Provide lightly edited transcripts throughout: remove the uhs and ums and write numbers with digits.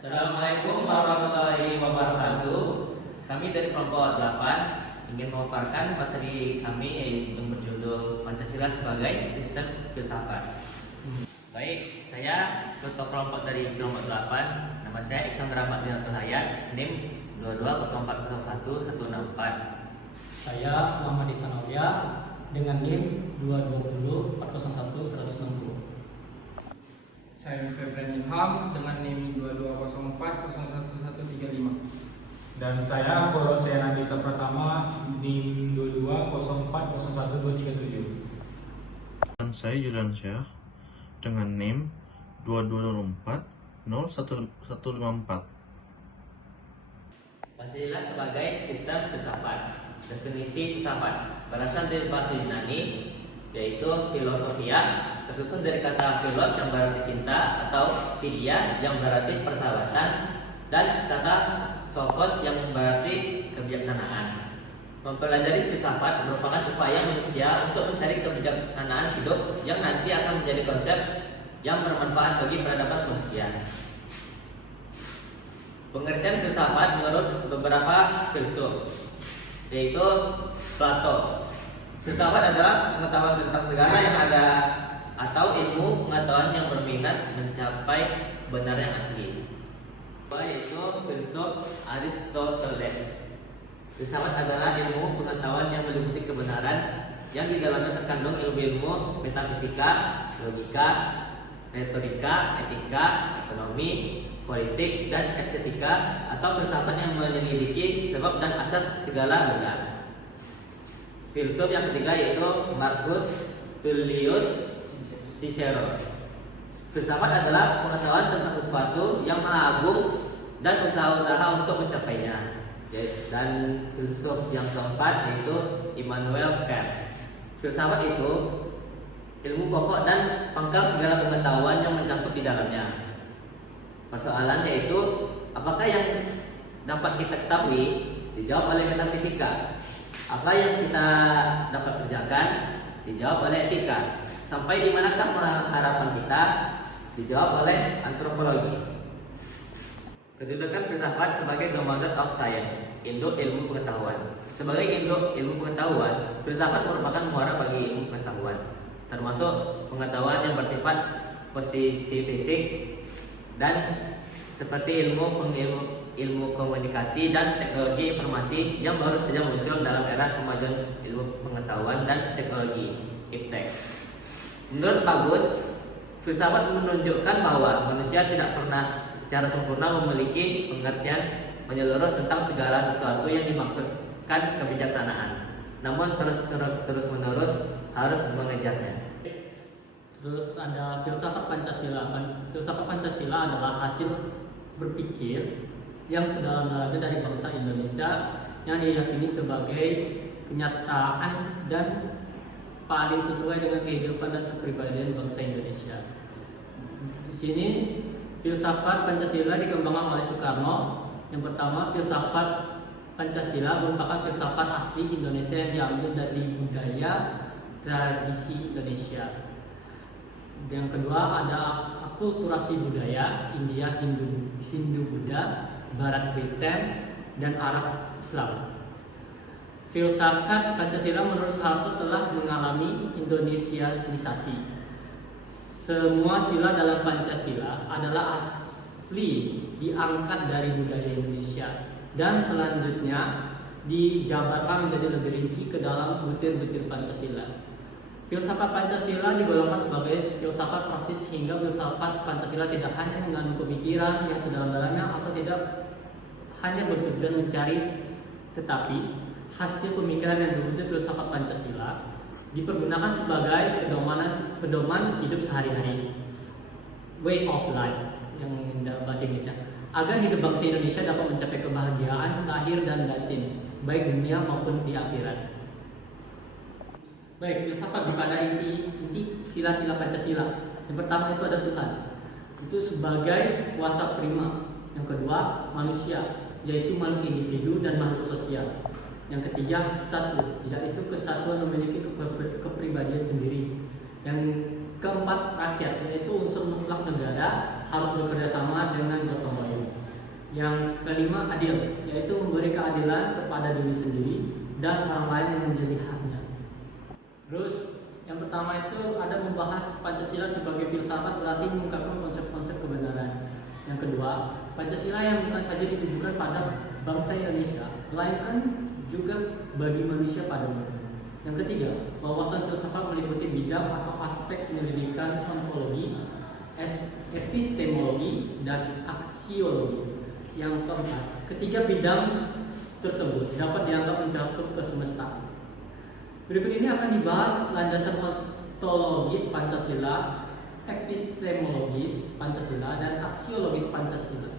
Assalamualaikum warahmatullahi wabarakatuh. Kami dari kelompok 8 ingin memaparkan materi kami yang berjudul Pancasila sebagai Sistem Filsafat. Baik, saya ketua kelompok dari kelompok 8. Nama saya Iksan Rahmat Dinatul Hayat, NIM 22040164. Saya Muhammad Isanawia dengan NIM 220401160. Saya Febran Ilham dengan NIM 2204011135. Dan saya Korose Nandita Pratama NIM 220401237. Dan saya Julian Syah dengan NIM 22040154. Pancasila sebagai sistem filsafat. Definisi filsafat berasal dari bahasa Yunani, yaitu filosofia, tersusun dari kata philos yang berarti cinta atau philia yang berarti persahabatan dan kata sophos yang berarti kebijaksanaan. Mempelajari filsafat merupakan upaya manusia untuk mencari kebijaksanaan hidup yang nanti akan menjadi konsep yang bermanfaat bagi peradaban manusia. Pengertian filsafat menurut beberapa filsuf, yaitu Plato. Filsafat adalah pengetahuan tentang segala yang ada atau ilmu pengetahuan yang berminat mencapai benar yang asli. Yaitu filsuf Aristoteles. Filsafat adalah ilmu pengetahuan yang meliputi kebenaran yang di dalamnya terkandung ilmu-ilmu metafisika, logika, retorika, etika, ekonomi, politik, dan estetika, atau filsafat yang menyelidiki sebab dan asas segala benda. Filsuf yang ketiga yaitu Marcus Tullius Cicero. Filsafat adalah pengetahuan tentang sesuatu yang maha agung dan usaha-usaha untuk mencapainya. Dan filsuf yang keempat yaitu Immanuel Kant. Filsafat itu ilmu pokok dan pangkal segala pengetahuan yang mencakup di dalamnya. Persoalan yaitu apakah yang dapat kita ketahui? Dijawab oleh metafisika. Apa yang kita dapat kerjakan? Dijawab oleh etika. Sampai di manakah harapan kita? Dijawab oleh antropologi. Kedudukan filsafat sebagai the mother of science, induk ilmu pengetahuan. Sebagai induk ilmu pengetahuan, filsafat merupakan muara bagi ilmu pengetahuan, termasuk pengetahuan yang bersifat positivistik dan seperti ilmu komunikasi dan teknologi informasi yang baru saja muncul dalam era kemajuan ilmu pengetahuan dan teknologi (iptek). Menurut Bagus, filsafat menunjukkan bahwa manusia tidak pernah secara sempurna memiliki pengertian menyeluruh tentang segala sesuatu yang dimaksudkan kebijaksanaan, namun terus-menerus harus mengejarnya. Terus ada filsafat Pancasila. Filsafat Pancasila adalah hasil berpikir yang sedalam-dalamnya dari bangsa Indonesia yang diyakini sebagai kenyataan dan paling sesuai dengan kehidupan dan kepribadian bangsa Indonesia. Di sini filsafat Pancasila dikembangkan oleh Soekarno. Yang pertama, filsafat Pancasila merupakan filsafat asli Indonesia yang diambil dari budaya tradisi Indonesia. Yang kedua ada akulturasi budaya India, Hindu Buddha, Barat Kristen, dan Arab Islam. Filsafat Pancasila menurut Soeharto telah mengalami Indonesianisasi. Semua sila dalam Pancasila adalah asli diangkat dari budaya Indonesia dan selanjutnya dijabarkan menjadi lebih rinci ke dalam butir-butir Pancasila. Filsafat Pancasila digolongkan sebagai filsafat praktis hingga filsafat Pancasila tidak hanya mengandung pemikiran yang sedalam-dalamnya atau tidak hanya bertujuan mencari, tetapi hasil pemikiran yang berwujud filsafat Pancasila dipergunakan sebagai pedoman hidup sehari-hari, way of life yang dalam bahasa Inggrisnya, agar hidup bangsa Indonesia dapat mencapai kebahagiaan lahir dan batin, baik dunia maupun di akhirat. Baik, filsafat bukan inti sila-sila Pancasila. Yang pertama itu ada Tuhan, itu sebagai kuasa prima. Yang kedua manusia, yaitu makhluk individu dan makhluk sosial. Yang ketiga satu, yaitu kesatuan memiliki kepribadian sendiri. Yang keempat rakyat, yaitu unsur mutlak negara harus bekerja sama dengan gotong royong. Yang kelima, adil, yaitu memberi keadilan kepada diri sendiri dan orang lain yang menjadi haknya. Terus yang pertama itu ada membahas Pancasila sebagai filsafat, berarti mengungkapkan konsep-konsep kebenaran. Yang kedua, Pancasila yang bukan saja ditujukan pada bangsa Indonesia, melainkan juga bagi manusia pada umumnya. Yang ketiga, wawasan filsafat meliputi bidang atau aspek penyelidikan ontologi, epistemologi, dan aksiologi. Yang keempat, ketiga bidang tersebut dapat dianggap mencakup kesemestaan. Berikut ini akan dibahas landasan ontologis Pancasila, epistemologis Pancasila, dan aksiologis Pancasila.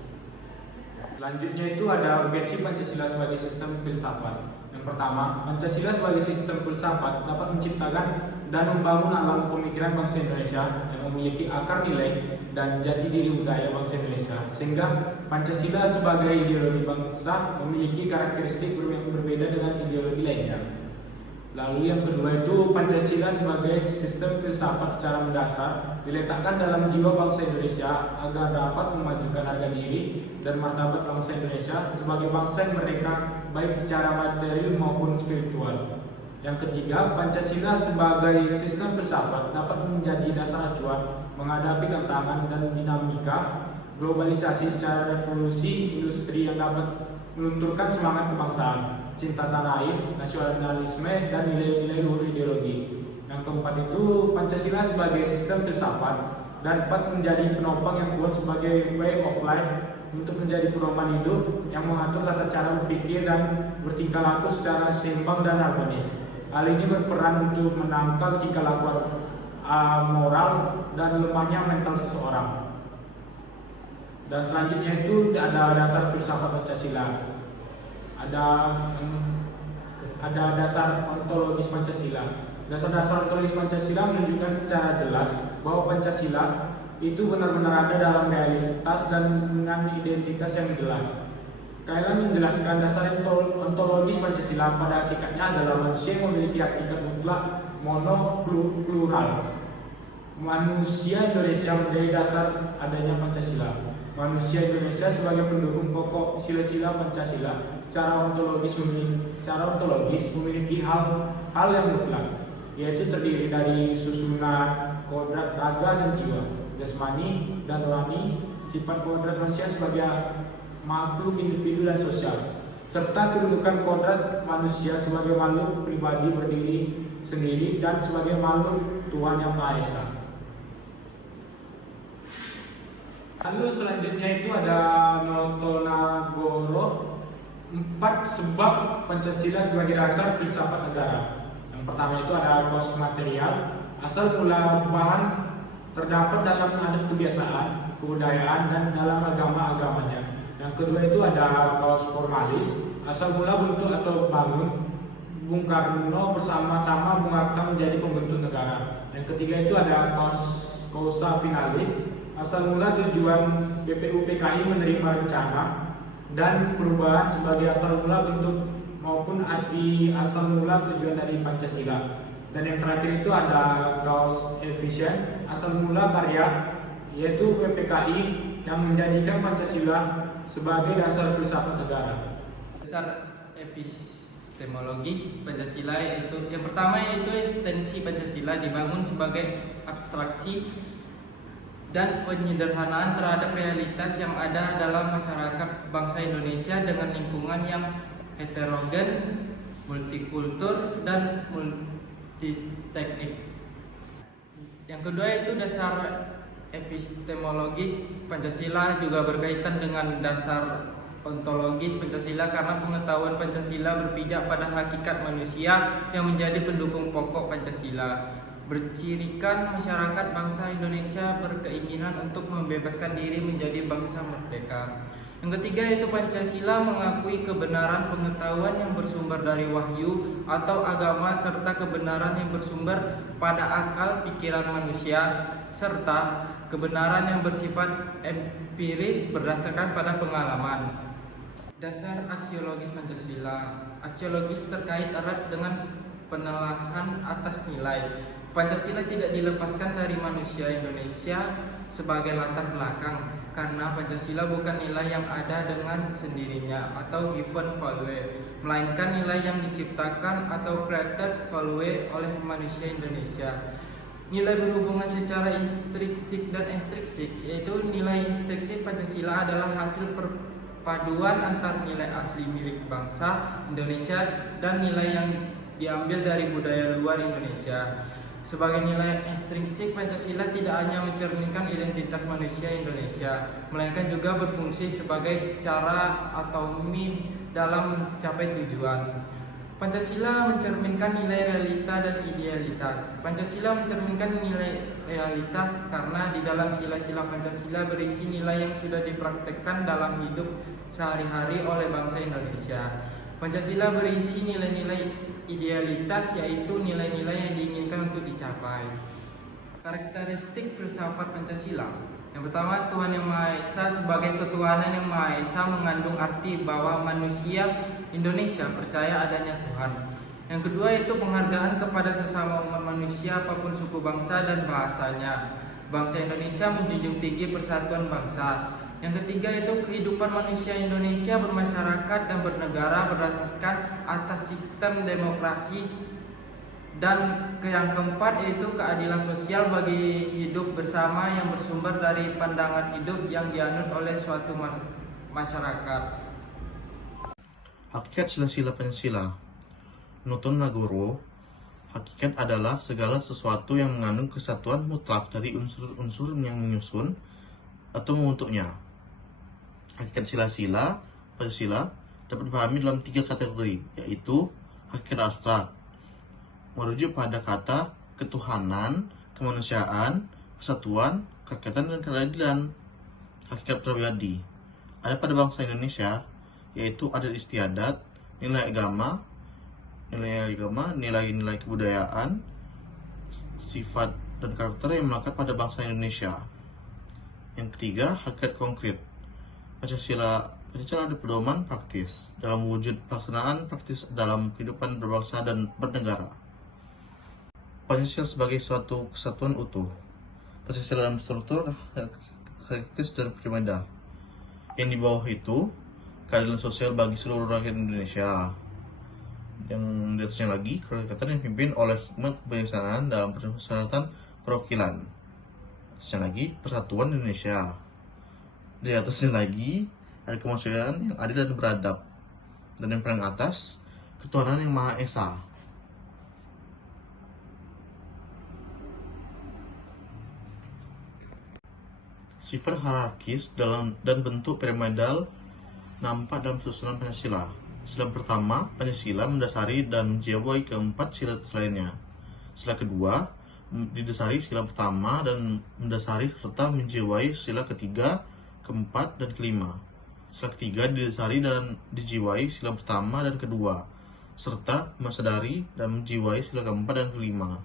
Selanjutnya itu ada urgensi Pancasila sebagai sistem filsafat. Yang pertama, Pancasila sebagai sistem filsafat dapat menciptakan dan membangun alam pemikiran bangsa Indonesia yang memiliki akar nilai dan jati diri budaya bangsa Indonesia, sehingga Pancasila sebagai ideologi bangsa memiliki karakteristik yang berbeda dengan ideologi lainnya. Lalu yang kedua itu Pancasila sebagai sistem filsafat secara mendasar diletakkan dalam jiwa bangsa Indonesia agar dapat memajukan harga diri dan martabat bangsa Indonesia sebagai bangsa yang merdeka baik secara material maupun spiritual. Yang ketiga, Pancasila sebagai sistem filsafat dapat menjadi dasar acuan menghadapi tantangan dan dinamika globalisasi secara revolusi industri yang dapat melunturkan semangat kebangsaan, cinta tanah air, nasionalisme, dan nilai-nilai luhur ideologi. Yang keempat itu Pancasila sebagai sistem filsafat dapat menjadi penopang yang kuat sebagai way of life untuk menjadi pedoman hidup yang mengatur tata cara berpikir dan bertingkah laku secara seimbang dan harmonis. Hal ini berperan untuk menangkal tingkah laku moral dan lemahnya mental seseorang. Dan selanjutnya itu ada dasar filsafat Pancasila. Ada dasar ontologis Pancasila. Dasar-dasar ontologis Pancasila menunjukkan secara jelas bahwa Pancasila itu benar-benar ada dalam realitas dan dengan identitas yang jelas. Kailan menjelaskan dasar ontologis Pancasila pada hakikatnya adalah manusia yang memiliki hakikat mutlak monoplural. Manusia Indonesia menjadi dasar adanya Pancasila. Manusia Indonesia sebagai pendukung pokok sila-sila Pancasila secara ontologis memiliki hal yang mutlak, yaitu terdiri dari susunan kodrat raga dan jiwa, jasmani dan rohani, sifat kodrat manusia sebagai makhluk individu dan sosial, serta kedudukan kodrat manusia sebagai makhluk pribadi berdiri sendiri dan sebagai makhluk Tuhan yang Maha Esa. Lalu selanjutnya itu ada Notonagoro, 4 sebab Pancasila sebagai dasar filsafat negara. Yang pertama itu ada kos material, asal mula bahan terdapat dalam adat kebiasaan, kebudayaan, dan dalam agama-agamanya. Yang kedua itu ada kaos formalis, asal mula bentuk atau bangun Bung Karno bersama-sama Bung Hatta menjadi pembentuk negara. Yang ketiga itu ada causa finalis, asal mula tujuan BPUPKI menerima rencana dan perubahan sebagai asal mula bentuk maupun arti asal mula tujuan dari Pancasila. Dan yang terakhir itu ada cause efficient, asal mula karya, yaitu PPKI yang menjadikan Pancasila sebagai dasar filsafat negara. Dasar epistemologis Pancasila yaitu yang pertama yaitu eksistensi Pancasila dibangun sebagai abstraksi dan penyederhanaan terhadap realitas yang ada dalam masyarakat bangsa Indonesia dengan lingkungan yang heterogen, multikultur, dan multiteknik. Yang kedua itu dasar epistemologis Pancasila juga berkaitan dengan dasar ontologis Pancasila karena pengetahuan Pancasila berpijak pada hakikat manusia yang menjadi pendukung pokok Pancasila. Bercirikan masyarakat bangsa Indonesia berkeinginan untuk membebaskan diri menjadi bangsa merdeka. Yang ketiga yaitu Pancasila mengakui kebenaran pengetahuan yang bersumber dari wahyu atau agama serta kebenaran yang bersumber pada akal pikiran manusia serta kebenaran yang bersifat empiris berdasarkan pada pengalaman. Dasar aksiologis Pancasila. Aksiologis terkait erat dengan penelaahan atas nilai. Pancasila tidak dilepaskan dari manusia Indonesia sebagai latar belakang. karena Pancasila bukan nilai yang ada dengan sendirinya atau given value, melainkan nilai yang diciptakan atau created value oleh manusia Indonesia. Nilai berhubungan secara intrinsik dan ekstrinsik, yaitu nilai intrinsik Pancasila adalah hasil perpaduan antar nilai asli milik bangsa Indonesia dan nilai yang diambil dari budaya luar Indonesia. Sebagai nilai ekstrinsik, Pancasila tidak hanya mencerminkan identitas manusia Indonesia, melainkan juga berfungsi sebagai cara atau means dalam mencapai tujuan. Pancasila mencerminkan nilai realita dan idealitas. Pancasila mencerminkan nilai realitas karena di dalam sila-sila Pancasila berisi nilai yang sudah dipraktekkan dalam hidup sehari-hari oleh bangsa Indonesia. Pancasila berisi nilai-nilai idealitas, yaitu nilai-nilai yang diinginkan untuk dicapai. Karakteristik filsafat Pancasila. Yang pertama, Tuhan Yang Maha Esa. Sebagai ketuhanan Yang Maha Esa mengandung arti bahwa manusia Indonesia percaya adanya Tuhan. Yang kedua itu penghargaan kepada sesama umat manusia apapun suku bangsa dan bahasanya. Bangsa Indonesia menjunjung tinggi persatuan bangsa. Yang ketiga itu kehidupan manusia Indonesia bermasyarakat dan bernegara berdasarkan atas sistem demokrasi. Dan yang keempat yaitu keadilan sosial bagi hidup bersama yang bersumber dari pandangan hidup yang dianut oleh suatu masyarakat. Hakikat sila-sila Pancasila. Menurut Nagoro, hakikat adalah segala sesuatu yang mengandung kesatuan mutlak dari unsur-unsur yang menyusun atau membentuknya. Hakikat sila-sila Pancasila dapat dipahami dalam 3 kategori, yaitu hakikat abstrak, merujuk pada kata ketuhanan, kemanusiaan, kesatuan, kerakyatan, dan keadilan. Hakikat pribadi ada pada bangsa Indonesia, yaitu adat istiadat, nilai agama, nilai-nilai kebudayaan, sifat dan karakter yang melekat pada bangsa Indonesia. Yang ketiga, hakikat konkret. Pancasila ada pedoman praktis dalam wujud pelaksanaan praktis dalam kehidupan berbangsa dan bernegara. Pancasila sebagai suatu kesatuan utuh. Pancasila dalam struktur, hierarkis, dan piramida. Yang di bawah itu keadilan sosial bagi seluruh rakyat Indonesia. Yang di atasnya lagi kerakyatan yang dipimpin oleh hikmat kebijaksanaan dalam persyaratan perwakilan. Atasnya lagi persatuan Indonesia. Di atasnya lagi ada kemanusiaan yang adil dan beradab. Dan yang paling atas ketuhanan yang Maha Esa. Sifat hierarkis dan bentuk piramidal nampak dalam susunan Pancasila. Sila pertama, Pancasila mendasari dan menjiwai keempat sila selainnya. Sila kedua, didasari sila pertama dan mendasari serta menjiwai sila ketiga, keempat, dan kelima. Sila ketiga didasari dan dijiwai sila pertama dan kedua, serta mensadari dan menjiwai sila keempat dan kelima.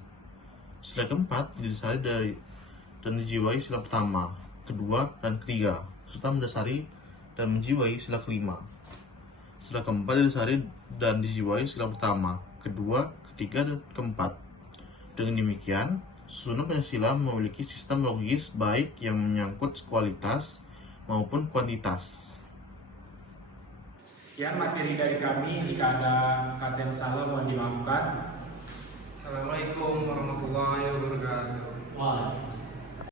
Sila keempat didasari dan dijiwai sila pertama, kedua, dan ketiga, serta mendasari dan menjiwai sila kelima. Sila keempat didasari dan dijiwai sila pertama, kedua, ketiga, dan keempat. Dengan demikian, susunan Pancasila memiliki sistem logis baik yang menyangkut kualitas maupun kuantitas. Sekian materi dari kami. Jika ada kata yang salah mohon dimaafkan. Assalamualaikum warahmatullahi wabarakatuh. Wah.